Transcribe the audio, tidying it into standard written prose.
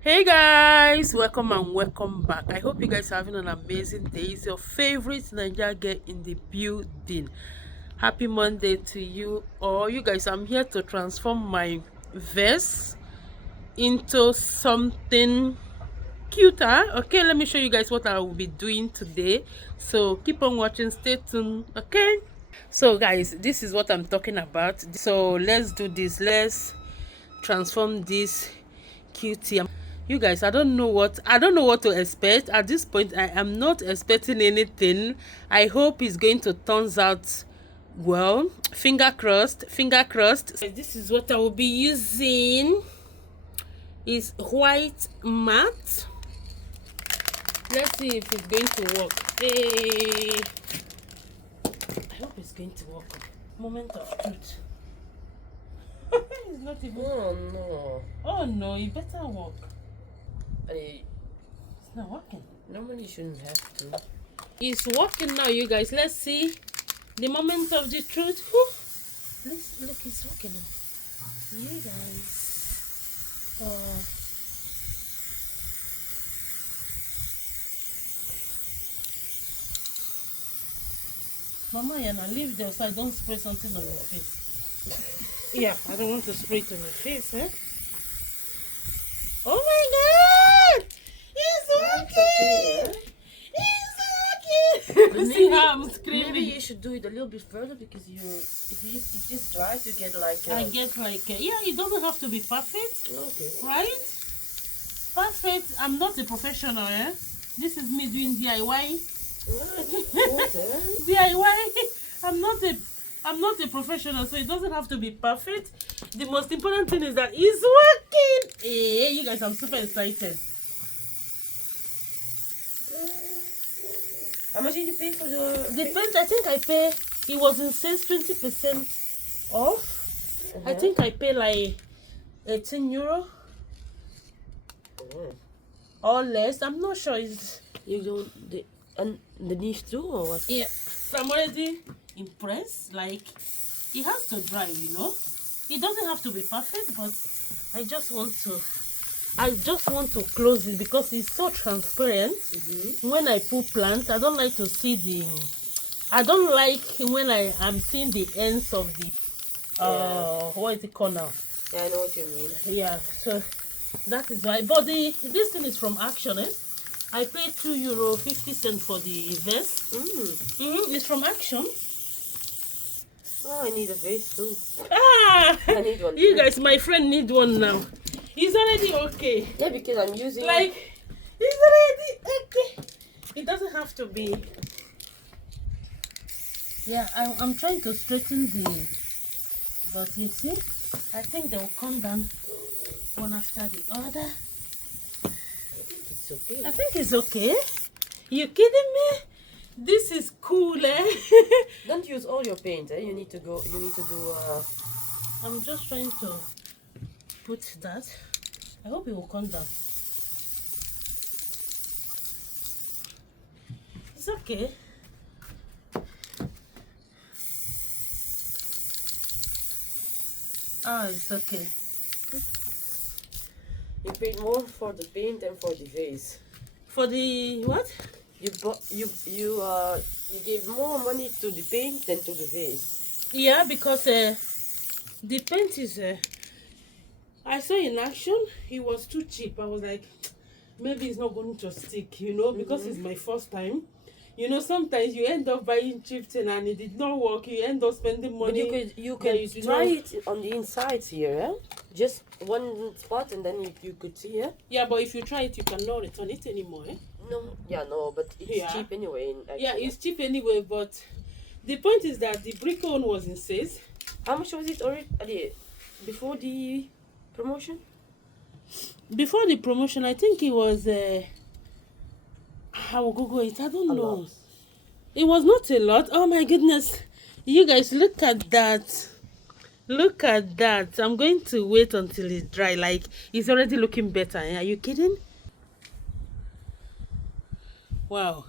Hey guys, welcome and welcome back. I hope you guys are having an amazing day. It's your favorite Nigeria girl in the building. Happy Monday to you all. You guys, I'm here to transform my vase into something cuter. Okay, let me show you guys what I will be doing today. So keep on watching, stay tuned. Okay, so guys, this is what I'm talking about. So let's do this. Let's transform this cutie. You guys, I don't know what to expect at this point. I am not expecting anything. I hope it's going to turn out well. Finger crossed, finger crossed. This is what I will be using. Is white matte. Let's see if it's going to work. Hey, I hope it's going to work. Moment of truth. It's not even. Oh no. Oh no, it better work. It's not working. Normally you shouldn't have to. It's working now, you guys. Let's see the moment of the truth. Whew. Look, it's working now. You guys. Mama, Yana, leave there so I don't spray something on your face. Yeah, I don't want to spray it on your face, eh? Oh my God! It's working! It's working! See how I'm screaming? Maybe you should do it a little bit further because if this dries, you get like. I get like yeah. It doesn't have to be perfect. Okay. Right? Perfect. I'm not a professional, eh? This is me doing DIY. DIY. I'm not a professional, so it doesn't have to be perfect. The most important thing is that it's working. Hey, you guys, I'm super excited. How much did you pay for the paint? I think I pay. It was in sales 20% off. I think I pay like €18 or less. I'm not sure. It's you don't the underneath too or what? yeah. So I'm already impressed. Like it has to dry, you know. It doesn't have to be perfect, but I just want to close it because it's so transparent. When I put plants, I don't like to see I don't like when I am seeing the ends of the what is it called now? Yeah, I know what you mean. Yeah, so that is why. But this thing is from Action, eh? I paid €2.50 for the vest. It's from Action. Oh, I need a vase too. I need one. You guys, my friend need one now. It's already okay. Yeah, because I'm using like it's already okay. It doesn't have to be. Yeah, I'm trying to straighten but you see, I think they will come down one after the other. It's okay. I think it's okay. You kidding me? This is cool, eh? Don't use all your paint, eh? You need to do I'm just trying to put that. I hope it will come down. It's okay. It's okay. You paid more for the paint than for the vase. For the what? You gave more money to the paint than to the vase. Yeah, because the paint is I saw in Action it was too cheap. I was like, maybe it's not going to stick, you know, because it's my first time. You know, sometimes you end up buying cheap thing and it did not work. You end up spending money. But you could try it on the inside here, eh? Just one spot and then you could see, eh? Yeah, but if you try it, you cannot return it anymore, eh? No, but it's cheap anyway. Yeah, it's cheap anyway, but the point is that the brick one was in sales. How much was it already before the promotion? Before the promotion, I think it was I will Google it. I don't know. It was not a lot. Oh my goodness. You guys, look at that. Look at that. I'm going to wait until it's dry. Like, it's already looking better. Are you kidding? Wow.